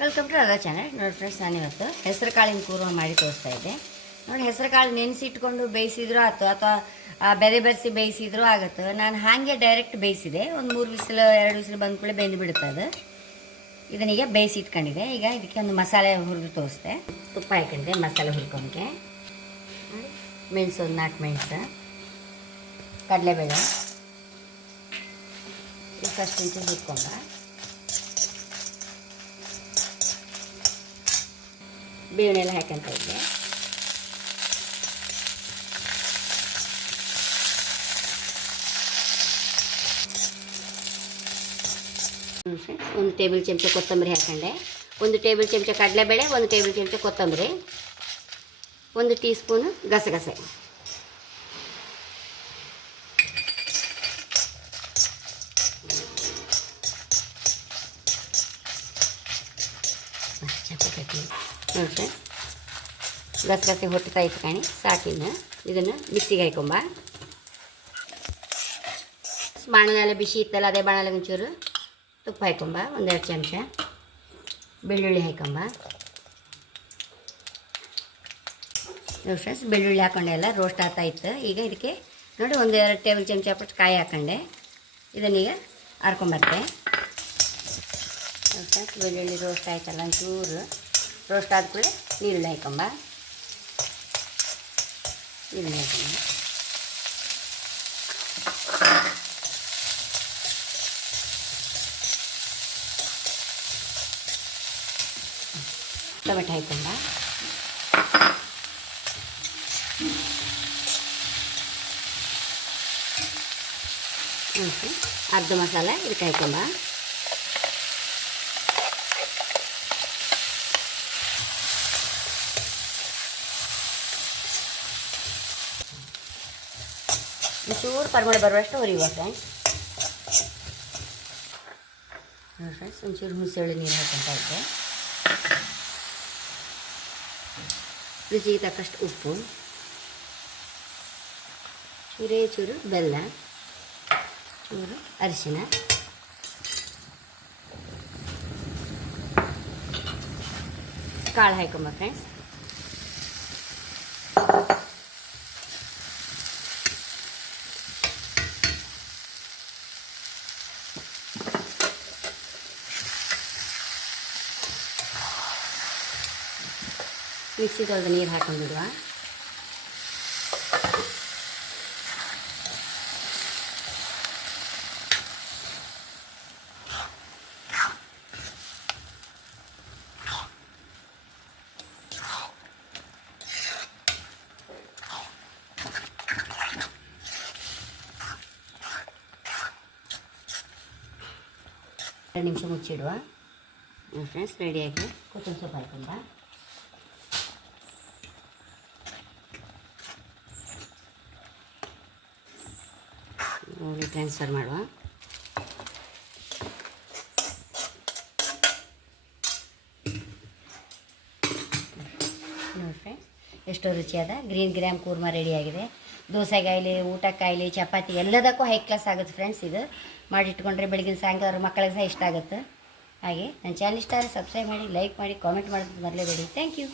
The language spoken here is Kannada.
ವೆಲ್ಕಮ್ ಟು ಅಲ್ಲ ಚಾನಲ್ ನೋಡಿ ಫ್ರೆಂಡ್ಸ್ ನಾನು ಇವತ್ತು ಹೆಸರು ಕಾಳಿನ ಕೂರ್ವ ಮಾಡಿ ತೋರಿಸ್ತಾ ಇದ್ದೆ. ನೋಡಿ, ಹೆಸರು ಕಾಳು ನೆನೆಸಿಟ್ಕೊಂಡು ಬೇಯಿಸಿದ್ರು ಆಯ್ತು ಅಥವಾ ಬೆರೆ ಬೆರೆಸಿ ಬೇಯಿಸಿದ್ರು ಆಗುತ್ತೆ. ನಾನು ಹಾಗೆ ಡೈರೆಕ್ಟ್ ಬೇಯಿಸಿದೆ. ಒಂದು ಮೂರು ವಿಸಿಲು, ಎರಡು ವಿಸಿಲು ಬಂದ ಕೂಡ ಬೆಂದು ಬಿಡುತ್ತೆ ಅದು. ಇದನ್ನೀಗ ಬೇಯಿಸಿ ಇಟ್ಕೊಂಡಿದೆ ಈಗ ಇದಕ್ಕೆ ಒಂದು ಮಸಾಲೆ ಹುರಿದು ತೋರಿಸ್ದೆ. ತುಪ್ಪ ಹಾಕೊಂಡಿದೆ ಮಸಾಲೆ ಹುರ್ಕೊಂಡೆ ಮೆಣಸು ಒಂದು ನಾಲ್ಕು ಮೆಣಸು. ಕಡಲೆಬೇಳೆ. ಫಸ್ಟ್ ಇಂಚು ಹುರ್ಕೊಂಡ ಬೇವಿನ ಎಲ್ಲ ಹಾಕಂತ ಇದ್ದೆ ಒಂದು ಟೇಬಲ್ ಚಮಚ ಕೊತ್ತಂಬರಿ ಹಾಕೊಂಡೆ ಒಂದು ಟೇಬಲ್ ಚಮಚ ಕಡಲೆಬೇಳೆ ಒಂದು ಟೇಬಲ್ ಚಮಚ ಕೊತ್ತಂಬರಿ ಒಂದು ಟೀ ಸ್ಪೂನು ಗಸಗಸೆ ನೋಡಿ ಗಸಗಸೆ ತಾಯಿತು ಇಟ್ಕೊಂಡು ಸಾಕಿನ ಇದನ್ನು ಮಿಕ್ಸಿಗೆ ಹಾಕೊಂಬ. ಬಾಣಲೆಲ್ಲ ಬಿಸಿ ಇತ್ತಲ್ಲ, ಅದೇ ಬಾಣಲೆ ಒಂಚೂರು ತುಪ್ಪ ಹಾಕೊಂಬ, ಒಂದೆರಡು ಚಮಚ ಬೆಳ್ಳುಳ್ಳಿ ಹಾಕೊಂಬ. ನೋಡಿ ಫ್ರೆಂಡ್ಸ್ ಬೆಳ್ಳುಳ್ಳಿ ಹಾಕೊಂಡೆ ಎಲ್ಲ ರೋಸ್ಟ್ ಆಗ್ತಾ ಇತ್ತು. ಈಗ ಇದಕ್ಕೆ ನೋಡಿ ಒಂದು ಎರಡು ಟೇಬಲ್ ಚಮಚ ಹಾಕ್ಬಿಟ್ಟು ಕಾಯಿ ಹಾಕೊಂಡೆ. ಇದನ್ನೀಗ ಹರ್ಕೊಂಬರ್ತೆ ನೋಡಿ ಫ್ರೆಂಡ್ಸ್ ಬೆಳ್ಳುಳ್ಳಿ ರೋಸ್ಟ್ ಆಯ್ತಲ್ಲ ಒಂಚೂರು. ರೋಸ್ಟ್ ಆದ ಕೂಡಲೇ ನೀರುಳ್ಳಿ ಹಾಕೊಂಬ ಈರುಳ್ಳಿ ಹಾಕೊಂಬ ಟೊಮೆಟೊ ಹಾಕೊಂಡ ಅರ್ಧ ಮಸಾಲೆ ಇದಕ್ಕೆ ಹಾಕೊಂಬ ಒಂಚೂರು ಪರಿಮಳ ಬರುವಷ್ಟು ಹುರಿಯುವ ಫ್ರೆಂಡ್ಸ್. ನೋಡಿ ಫ್ರೆಂಡ್ಸ್, ಒಂಚೂರು ಹುಣಸೆಹಳ್ಳಿ ನೀರು ಹಾಕೋಂತ ಇದ್ದೆ. ರುಚಿಗೆ ತಕ್ಕಷ್ಟು ಉಪ್ಪು. ಚೂರೇ ಚೂರು ಬೆಲ್ಲ. ಚೂರು ಅರಿಶಿನ. ಕಾಳು ಹಾಕೊಂಬ ಫ್ರೆಂಡ್ಸ್. ಮಿಕ್ಸಿ ತೊಳೆದು ನೀರು ಹಾಕೊಂಡ್ಬಿಡುವ ಎರಡು ನಿಮಿಷ ಮುಚ್ಚಿಡುವ ಫ್ರೆಂಡ್ಸ್ ರೆಡಿಯಾಗಿ ಕೊತ್ತಂಬರಿ ಸೊಪ್ಪು ಹಾಕೊಂಡ ನೋಡಿ ಟ್ರಾನ್ಸ್ಫರ್ ಮಾಡುವ. ನೋಡಿ ಫ್ರೆಂಡ್ಸ್ ಎಷ್ಟೋ ರುಚಿಯಾದ ಗ್ರೀನ್ ಗ್ರಾಮ್ ಕೂರ್ಮ ರೆಡಿಯಾಗಿದೆ ಊಟ ಊಟಕ್ಕಾಯಿಲಿ, ಚಪಾತಿ ಎಲ್ಲದಕ್ಕೂ ಹೈ ಕ್ಲಾಸ್ ಆಗುತ್ತೆ ಫ್ರೆಂಡ್ಸ್ ಇದು. ಮಾಡಿಟ್ಕೊಂಡ್ರೆ ಬೆಳಗಿನ ಸಾಯಂಕಾಲ ಮಕ್ಕಳಿಗೆ ಸಹ ಇಷ್ಟ ಆಗುತ್ತೆ. ಹಾಗೆ ನನ್ನ ಚಾನಲ್ ಇಷ್ಟ ಆದರೆ ಸಬ್ಸ್ಕ್ರೈಬ್ ಮಾಡಿ ಲೈಕ್ ಮಾಡಿ ಕಾಮೆಂಟ್ ಮಾಡೋದು ಮರಲೇಬೇಡಿ. Thank you